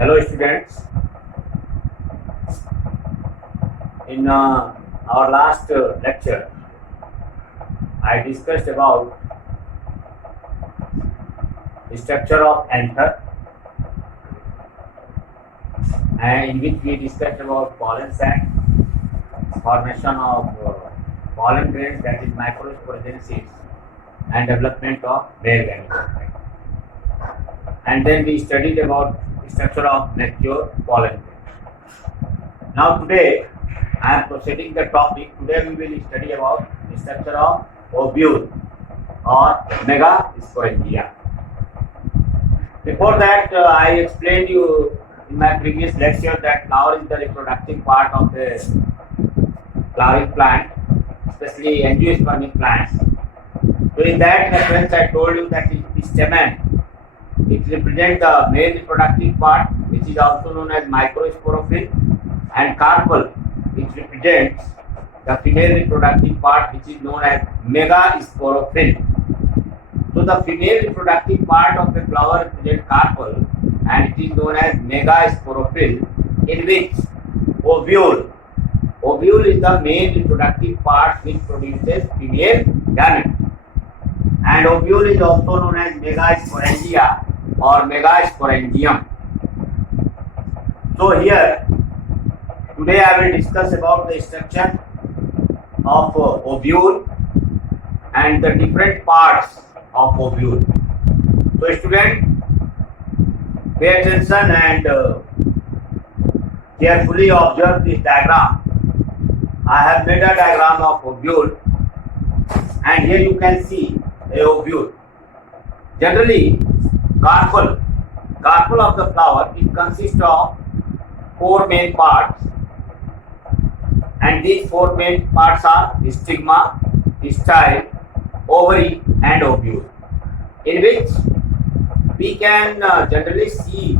Hello students, in our last lecture I discussed about the structure of anther, and in which we discussed about pollen sac, formation of pollen grains, that is microsporogenesis, and development of male gametophyte. And then we studied about the structure of mature pollen grains. Now today I am proceeding the topic. Today we will study about the structure of ovule or megasporangia. Before that, I explained you in my previous lecture that flower is the reproductive part of the flowering plant, especially angiospermic plants. So in that reference, I told you that the stamen, it represents the male reproductive part, which is also known as microsporophyll, and carpel, which represents the female reproductive part, which is known as megasporophyll. So the female reproductive part of the flower represents carpel, and it is known as megasporophyll, in which ovule is the main reproductive part which produces female gamete, and ovule is also known as megasporangia or megasporangium. So here today I will discuss about the structure of ovule and the different parts of ovule. So student, pay attention and carefully observe this diagram. I have made a diagram of ovule, and here you can see a ovule. Generally, carpel of the flower, it consists of four main parts, and these four main parts are stigma, style, ovary and ovule, in which we can generally see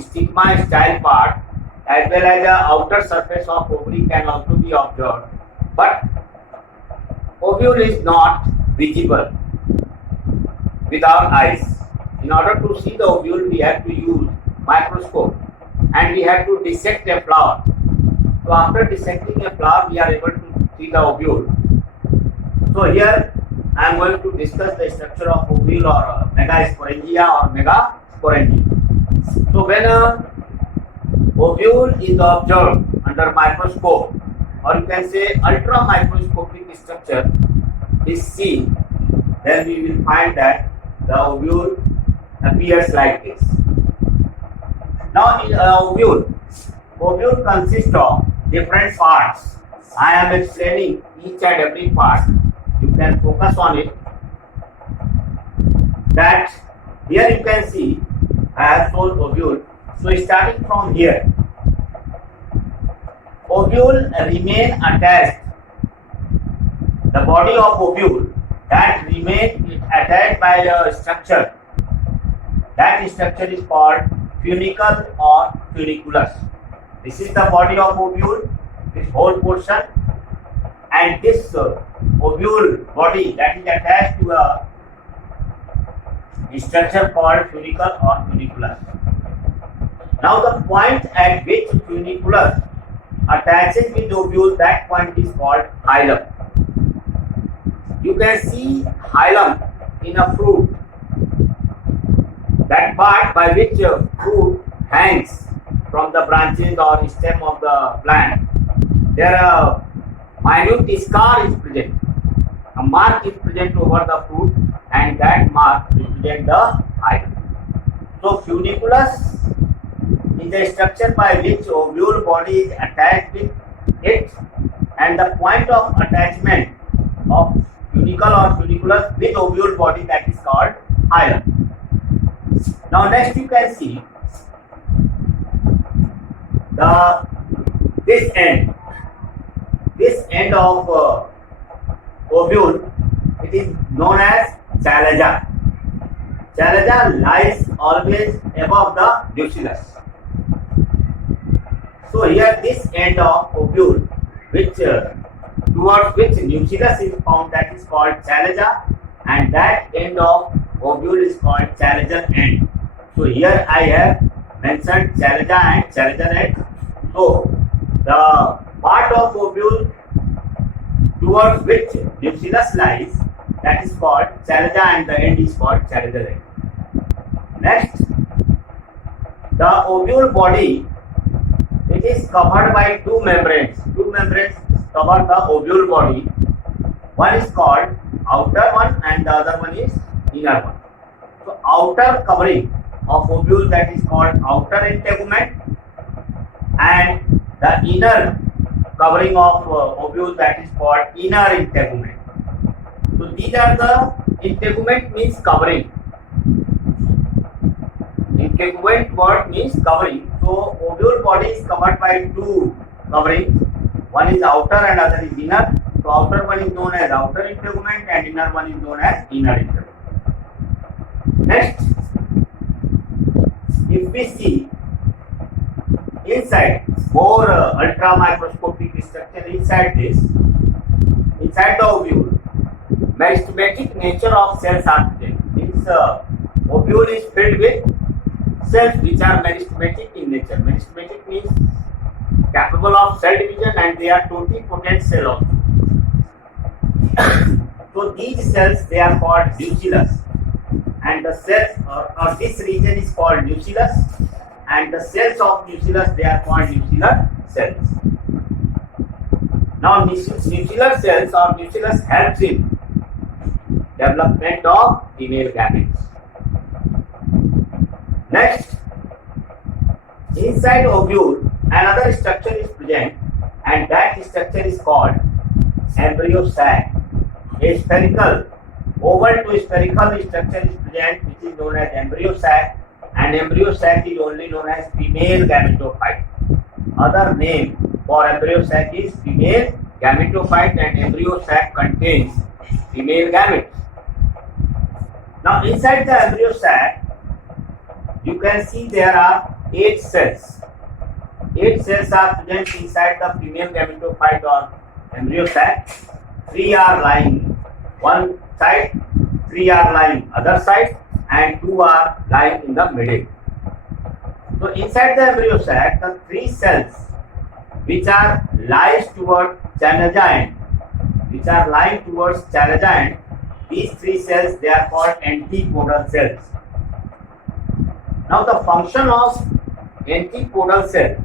stigma, style part, as well as the outer surface of ovary can also be observed, but ovule is not visible with our eyes. In order to see the ovule, we have to use microscope and we have to dissect a flower. So after dissecting a flower, we are able to see the ovule. So here I am going to discuss the structure of ovule or megasporangia or megasporangia. So when a ovule is observed under microscope, or you can say ultra microscopic structure is seen, then we will find that the ovule appears like this. Now in ovule consists of different parts. I am explaining each and every part. You can focus on it. That here you can see I have shown ovule. So starting from here, ovule remain attached. The body of ovule that remain attached by a structure. That structure is called funicle or funiculus. This is the body of ovule, this whole portion, and this ovule body that is attached to a structure called funicle or funiculus. Now the point at which funiculus attaches with the ovule, that point is called hilum. You can see hilum in a fruit, that part by which fruit hangs from the branches or stem of the plant. There a minute scar is present. A mark is present over the fruit, and that mark represents the hilum. So funiculus is a structure by which ovule body is attached with it, and the point of attachment of funicle or funiculus with ovule body, that is called hilum. Now next you can see this end of ovule, it is known as chalaza. Chalaza lies always above the nucellus. So here this end of ovule, which towards which nucellus is found, that is called chalaza, and that end of ovule is called chalazal end. So here I have mentioned chalaza and chalaza end. So the part of ovule towards which nucleus lies, that is called chalaza and the end is called chalaza end. Next, the ovule body, it is covered by two membranes. Two membranes cover the ovule body. One is called outer one and the other one is inner one. So outer covering of ovule, that is called outer integument, and the inner covering of ovule, that is called inner integument. So these are the integument means covering. Integument word means covering. So ovule body is covered by two coverings. One is outer and other is inner. So outer one is known as outer integument and inner one is known as inner integument. Next, if we see inside more ultra microscopic structure inside the ovule, meristematic nature of cells are present. Means ovule is filled with cells which are meristematic in nature. Meristematic means capable of cell division and they are totipotent cell also. So these cells, they are called nucleus, and the cells or this region is called nucleus, and the cells of nucleus, they are called nuclear cells. Now nuclear cells or nucleus helps in development of female gametes. Next, inside ovule another structure is present, and that structure is called embryo sac. A spherical, oval to spherical structure is present which is known as embryo sac, and embryo sac is only known as female gametophyte. Other name for embryo sac is female gametophyte, and embryo sac contains female gametes. Now inside the embryo sac, you can see there are 8 cells. 8 cells are present inside the female gametophyte or embryo sac. 3 are lying one side, 3 are lying other side, and 2 are lying in the middle. So inside the embryo sac, the 3 cells which are lies towards chalaza end, these 3 cells, they are called antipodal cells. Now the function of antipodal cell,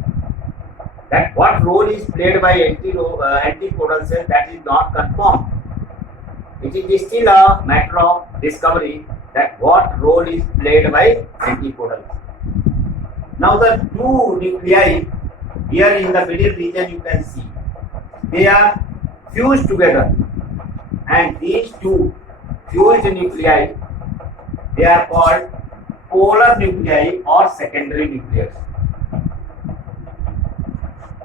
that what role is played by antipodal cell, that is not confirmed. It is still a matter of discovery that what role is played by antipodal cell. Now the two nuclei here in the middle region, you can see they are fused together, and these two fused nuclei, they are called polar nuclei or secondary nucleus.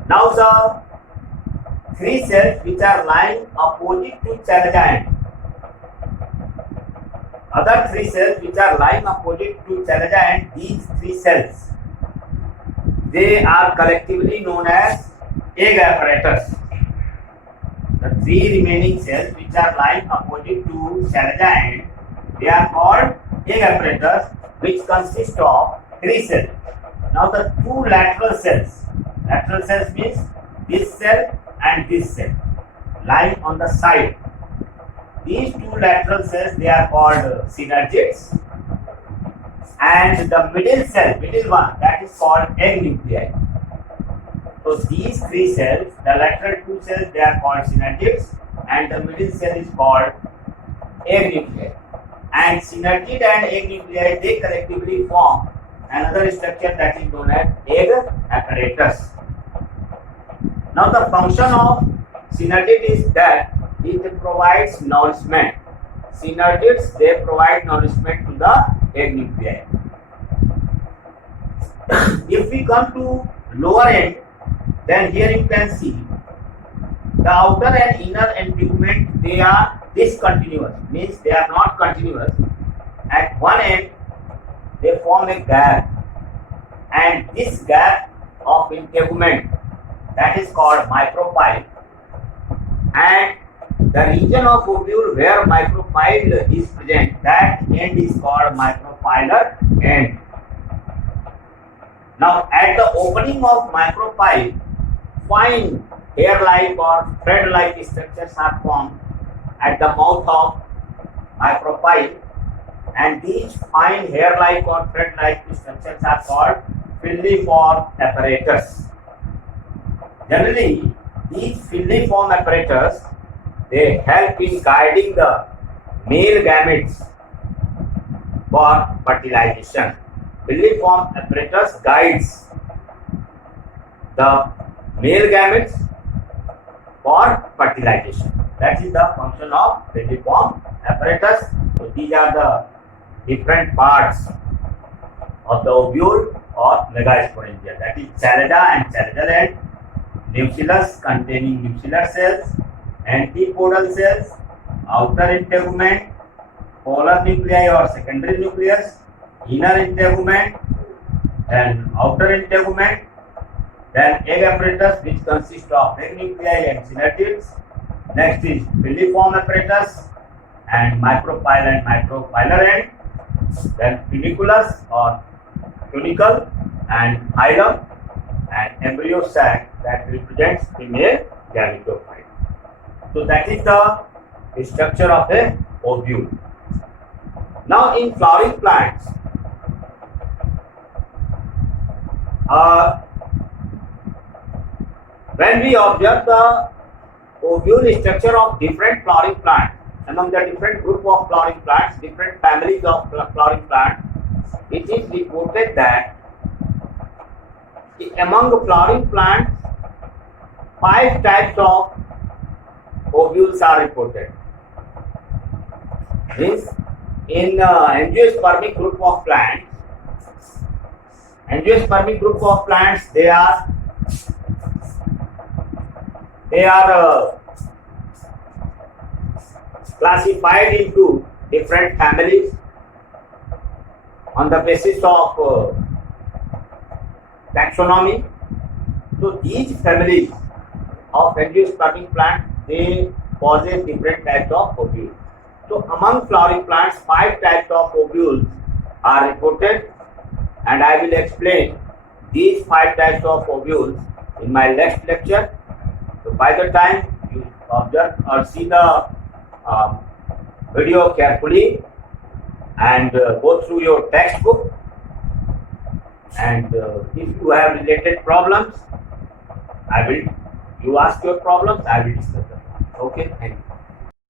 Now the 3 cells which are lying opposite to chalaza end, other 3 cells which are lying opposite to chalaza end, these 3 cells, they are collectively known as egg apparatus. The 3 remaining cells which are lying opposite to chalaza end, they are called egg apparatus, which consist of 3 cells. Now the 2 lateral cells means this cell and this cell lying on the side. These 2 lateral cells, they are called synergids, and the middle one, that is called egg nuclei. So these 3 cells, the lateral 2 cells, they are called synergids, and the middle cell is called egg nuclei. And synergid and egg nuclei, they collectively form another structure that is known as egg apparatus. Now the function of synergid is that it provides nourishment. Synergids, they provide nourishment to the egg nuclei. If we come to lower end, then here you can see the outer and inner integument, they are discontinuous, means they are not continuous. At one end, they form a gap, and this gap of integument, that is called micropyle, and the region of ovule where micropyle is present, that end is called micropylar end. Now at the opening of micropyle, fine hair-like or thread-like structures are formed at the mouth of micropyle, and these fine hair-like or thread-like structures are called filiform apparatus. Generally, these filiform apparatus, they help in guiding the male gametes for fertilization. Filiform apparatus guides the male gametes for fertilization. That is the function of filiform apparatus. So these are the different parts of the ovule or megasporangia. That is chlamydia and chlamydial end, nucleus containing nuclear cells, antipodal cells, outer integument, polar nuclei or secondary nucleus, inner integument, then outer integument, then egg apparatus which consists of egg nuclei and synaptids. Next is filiform apparatus and micropyle and micropylar end, then funiculus or funicle and hilum, and embryo sac that represents female gametophyte. So that is the structure of a ovule. Now in flowering plants, when we observe the ovule structure of different flowering plants, among the different group of flowering plants, different families of flowering plants, it is reported that among the flowering plants, 5 types of ovules are reported. Means in angiospermic group of plants, they are classified into different families on the basis of taxonomy. So these families of angiospermic plants, they possess different types of ovules. So among flowering plants, 5 types of ovules are reported, and I will explain these 5 types of ovules in my next lecture. So by the time you observe or see the video carefully and go through your textbook, and if you have related problems, you ask your problems, I will discuss them. Okay, thank you.